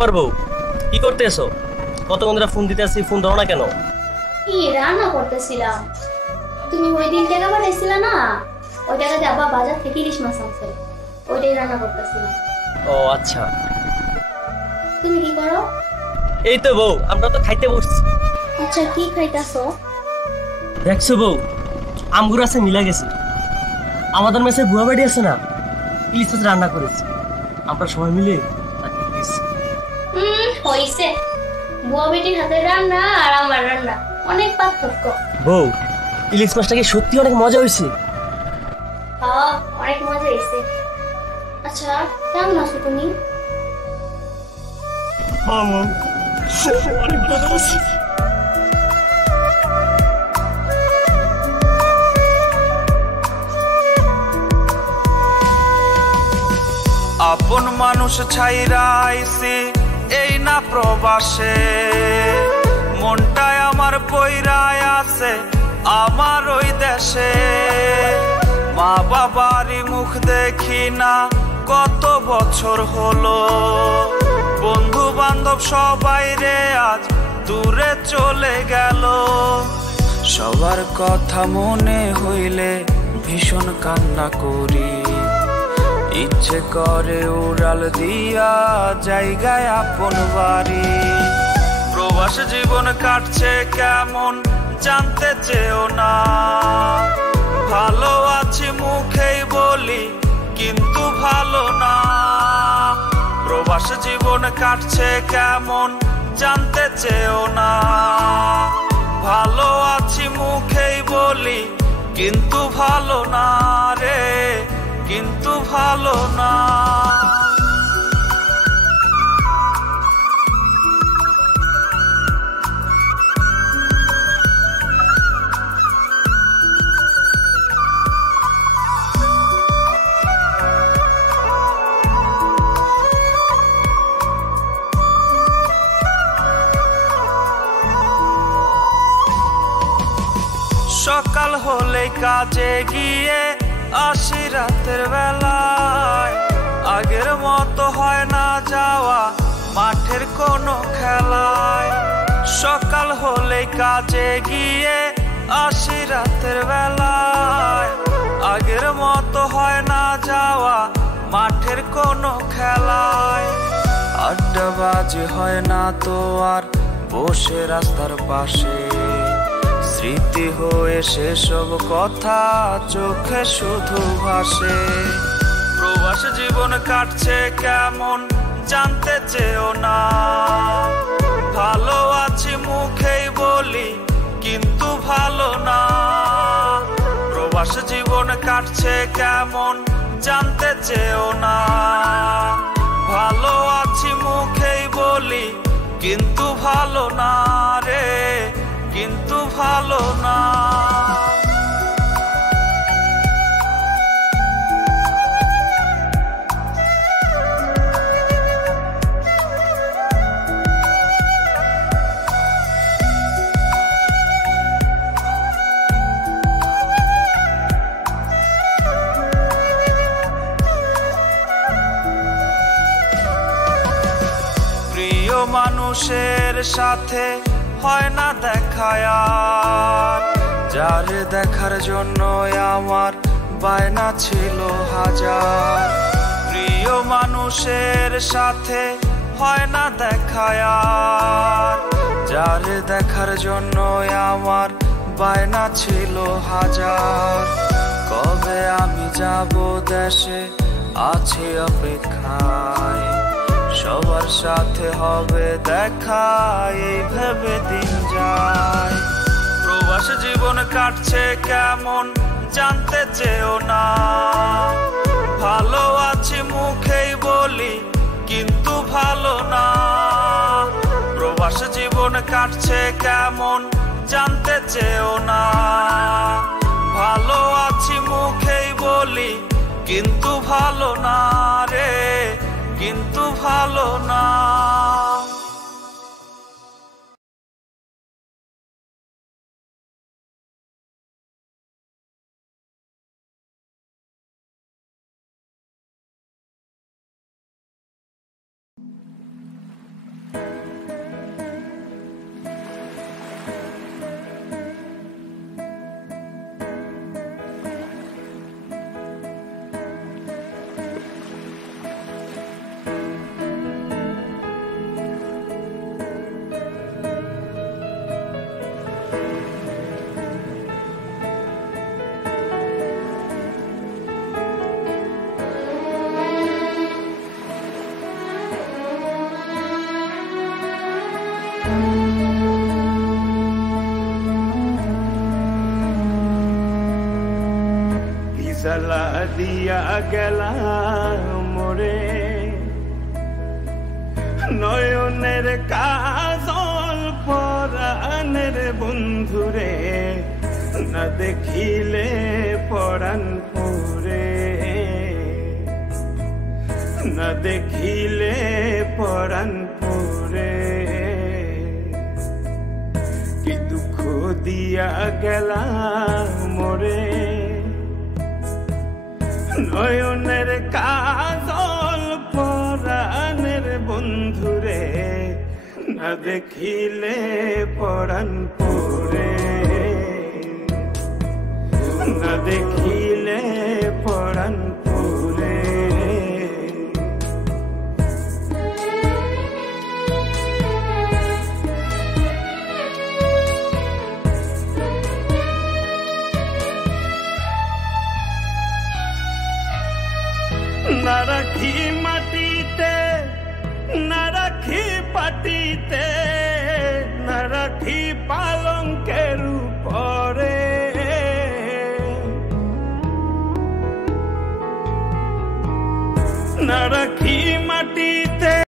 আমার বউ, কি করতেছো? কতক্ষণ ধরে ফোন দিতে আসছি, ফোন ধরো না কেন? কি রান্না করতেছিলাম। তুমি ওই দিন টাকা পাঠাইছিলা না, ওই টাকা দিয়ে আবার বাজার থেকে ইলিশ মাছ আনছে, ওইটাই রান্না করতেছিলাম। ও আচ্ছা। তুমি কি করো? এই তো বউ, আমরা তো খাইতে বসছি। আচ্ছা, কি খাইতাছো? দেখছো বউ, আমগুর আছে মিলা গেছে। আমাদের মেসে বুয়া বাড়ি আছে না, ইলিশ মাছ রান্না করেছে, আমরা সবাই মিলে তাকে দিচ্ছি। হইছে। বুয়া বেটির হাতের রান্না আর আমার রান্না অনেক পার্থক্য। বউ, ইলিশ মাছটা কি সত্যি অনেক মজা হয়েছে? হ্যাঁ, অনেক মজা হয়েছে। আচ্ছা, কেমন আছো তুমি? অনেক ভালো আছি। আপন মানুষ ছাইরা আইছি এই না প্রবাসে, মনটায় আমার পইরায় আছে আমার ওই দেশে। মা বাবারই মুখ দেখি না কত বছর হলো, বন্ধু বান্ধব সবাই রে আজ দূরে চলে গেল। সবার কথা মনে হইলে ভীষণ কান্না করি, ইচ্ছে করে উড়াল দিয়া জায়গায় আপন বাড়ি। প্রবাস জীবন কাটছে কেমন জানতে চেও না, ভালো আছি মুখেই বলি কিন্তু ভালো না। প্রবাস জীবন কাটছে কেমন জানতে চেও না, ভালো আছি মুখেই বলি কিন্তু ভালো না রে, কিন্তু ভালো না। সকাল হলে কাজে গিয়ে আসি রাতের বেলায়, আগের মতো হয় না যাওয়া মাঠের কোনো খেলায়। সকাল হলে কাজে গিয়ে আসি রাতের বেলায়, আগের মতো হয় না যাওয়া মাঠের কোনো খেলায়। আড্ডাবাজি হয় না তো আর বসে রাস্তার পাশে, স্মৃতি হয়ে সেসব কথা চোখে শুধু ভাসে। প্রবাস জীবন কাটছে কেমন জানতে চেও না, ভালো আছি মুখেই বলি কিন্তু ভালো না। প্রবাস জীবন কাটছে কেমন জানতে চেও না, ভালো আছি মুখেই বলি কিন্তু ভালো না রে, কিন্তু ভালো না। প্রিয় মানুষের সাথে হয় না দেখা আর, যার দেখার জন্য আমার বায়না ছিল হাজার। প্রিয় মানুষের সাথে হয় না দেখা আর, যার দেখার জন্য আমার বায়না ছিল হাজার। কবে আমি যাব দেশে আছি অপেক্ষায়, সবার সাথে হবে দেখা এই ভেবে দিন যায়। প্রবাস জীবন কাটছে কেমন জানতে চেও না, ভালো আছি মুখেই বলি কিন্তু ভালো না। প্রবাস জীবন কাটছে কেমন জানতে চেও না, ভালো আছি মুখেই বলি কিন্তু ভালো না রে, কিন্তু ভালো না। জ্বালা দিয়া গেলা মোরে নয়নের কাজল পরাণের বন্ধুরে না দেখিলে পরাণ পরে না দেখিলে পরাণ পরে কি দুঃখ দিয়া গেলা মোরে নয়নের কাজল পরাণের বন্ধুরে না দেখিলে পরাণ পরে না দেখিলে পরাণ পরে না রাখি মাটিতে না রাখি পাটিতে না রাখি পালঙ্কের উপরে না রাখি